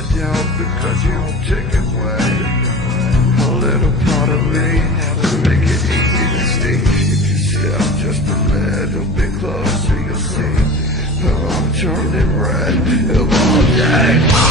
upside down because you don't take it away. A little part of me to make it easy to stay. If you step just a little bit closer, you'll see I'm turning red all day.